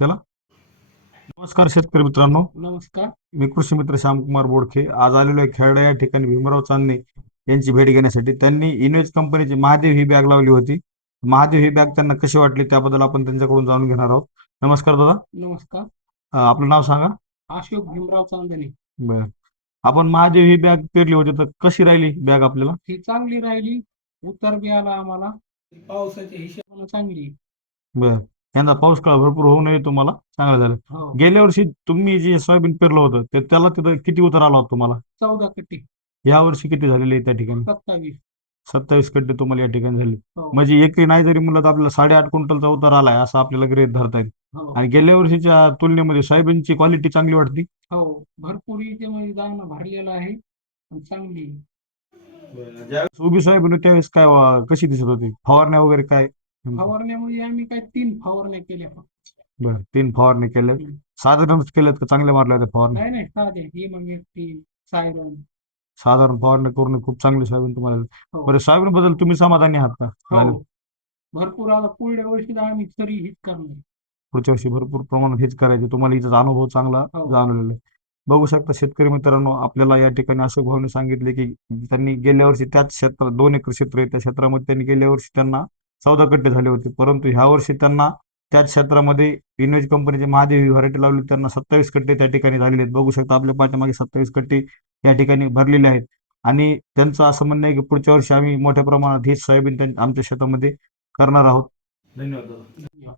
त्याला नमस्कार शेतकरी मित्रांनो. नमस्कार. मी कृषी मित्र श्यामकुमार बोडखे. आज आलेलो आहे खेरडा या ठिकाणी भीमराव चांदणे यांची भेट घेण्यासाठी. त्यांनी इनवेज कंपनीची महादेव ही बॅग लावली होती. महादेव ही बॅग त्यांना कशी वाटली त्याबद्दल आपण त्यांच्याकडून जाणून घेणार आहोत. नमस्कार दादा. नमस्कार. आपलं नाव सांगा. अशोक भीमराव चांदणे. बर. आपण महादेव ही बॅग पेरली होती तर कशी राहिली बॅग आपल्याला? ही चांगली राहिली. उत्तर बी आला आम्हाला. पावसाच्या हिशोबाने चांगली. बर. यंदा पाऊस काळ भरपूर होऊ नये तुम्हाला. चांगलं झालं. हो. गेल्या वर्षी तुम्ही जे सोयाबीन पेरलं होतं ते त्याला तिथं किती उतार आला होता तुम्हाला? चौदा कट्टी. या वर्षी किती झालेले आहे त्या ठिकाणी? सत्तावीस. सत्तावीस कट्टे तुम्हाला या ठिकाणी झाले. हो. म्हणजे एकरी नाही जरी म्हणलं तर आपल्याला साडेआठ क्विंटलचा उतार आलाय असं आपल्याला गृहीत धरता येईल. हो. आणि गेल्या वर्षीच्या तुलनेमध्ये सोयाबीनची क्वालिटी चांगली वाटते हो. भरपूर दाणा भरलेला आहे चांगली उभी सोयाबीन त्यावेळेस काय कशी दिसत होती? फवारण्या वगैरे काय? फवारण्यामध्ये आम्ही काय तीन फवारण्या केल्या फक्त. बरं तीन फवारणी केल्या हम्म. साधारण केल्यात का चांगल्या मारल्या होत्या फवारणी? नाही नाही साधे. ही मग एक तीन सायरन. साधारण फवारणी करून खूप चांगली सोयाबीन तुम्हाला. हो. बरं सोयाबीन बद्दल तुम्ही समाधानी आहात का? झालं. हो भरपूर आता पुढल्या वर्षी तर आम्ही तरी हीच करणार. पुढच्या वर्षी भरपूर प्रमाणात हेच करायचे. तुम्हाला इथं अनुभव चांगला हो. जाणवलेला आहे. बघू शकता शेतकरी मित्रांनो आपल्याला या ठिकाणी अशोक भाऊने सांगितले की त्यांनी गेल्या वर्षी त्याच क्षेत्रात दोन एकर क्षेत्र आहे. त्या क्षेत्रामध्ये त्यांनी गेल्या वर्षी त्यांना चौदा कट्टे झाले होते. परंतु ह्या वर्षी त्यांना त्याच क्षेत्रामध्ये इनवेज कंपनीचे महादेवी व्हरायटी लावली. त्यांना सत्तावीस कट्टे त्या ठिकाणी झालेले आहेत. बघू शकता आपल्या पाठीमागे सत्तावीस कट्टे या ठिकाणी भरलेले आहेत. आणि त्यांचं असं म्हणणं आहे की पुढच्या वर्षी आम्ही मोठ्या प्रमाणात हीच सोयाबीन आमच्या शेतामध्ये करणार आहोत. धन्यवाद धन्यवाद